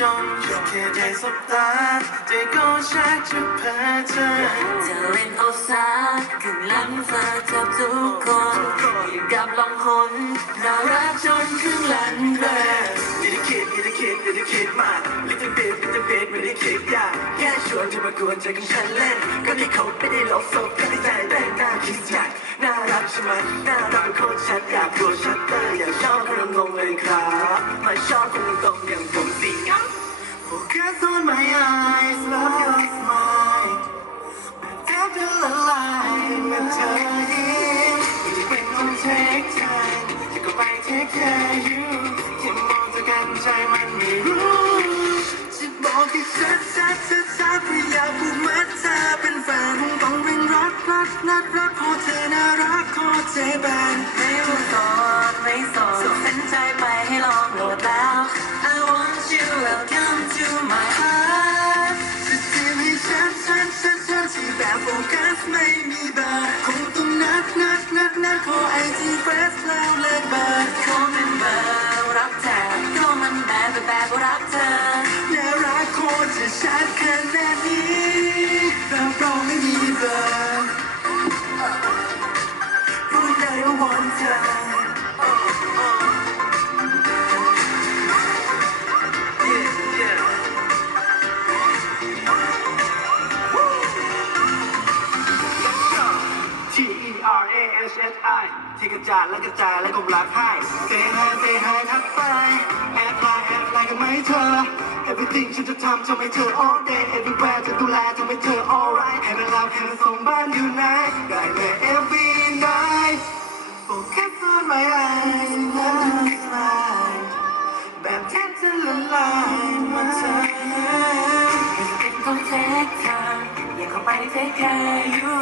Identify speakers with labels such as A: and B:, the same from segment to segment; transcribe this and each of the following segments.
A: ชนแค่ได้สบตาใจก็ชักจะเพ้อเธอ
B: เธอเล่นเอาซาข้างหลังเธอจับทุกคนอยู่กับลองคนน่ารักจนครึ่งหลังเลย
A: Little kid little kid little kid มา little bit little bit ไม่ได้คิดอยากแค่ชวนเธอมากวนใจกับฉันเล่น ก็ที่เขาไม่ได้หลอกศพก็ที่ใจเต้นน่าคิดอยากน่ารักใช่ไหมน่ารักเป็นคชัดอยากกลัวชัดเลยอยากชอบคนงงเลยครับมาชอบคนตรงอย่างผม แค่แค่ยู่ที่มองจากกันใจมันไม่รู้จะบอกที่ฉัน ที่แบบโฟกัสไม่มีเบอร์คงต้องนัดนัดนัดนัดขอไอจีเฟรชแล้วเลิกเบอร์
B: ขอเป็นเบอร์รักแท้ก็มันแบบแบบรักเธอ
A: น่ารักโคตรจะชัดขนาดนี้เราเราไม่มีเบอร์ ระจาดและกระจายและกลมรักให้ Say hi Say hi ทักไปแอดไลน์แอดไลน์กันไหมเธอ Everything ฉันจะทำทำให้เธอ all day everywhere จะดูแลทำให้เธอ alright ให้มันรับให้มันส่งบ้านอยู่ไหนได้เลย every night Focus on my eyes love slide แบบแทบจะละลายมื่อเธอ
B: เป็นต้องเทคทางอย่าเข้าไปเทคแคร์อยู่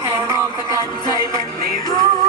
B: แค่มองตะกันใจมันไม่รู้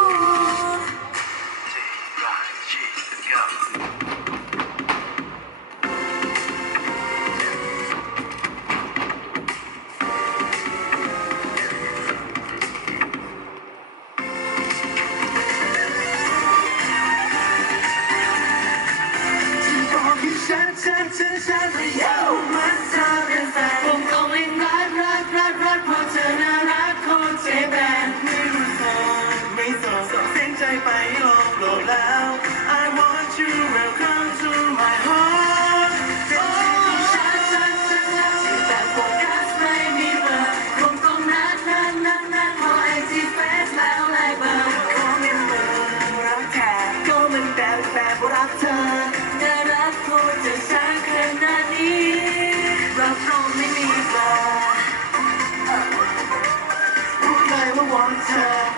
A: ไ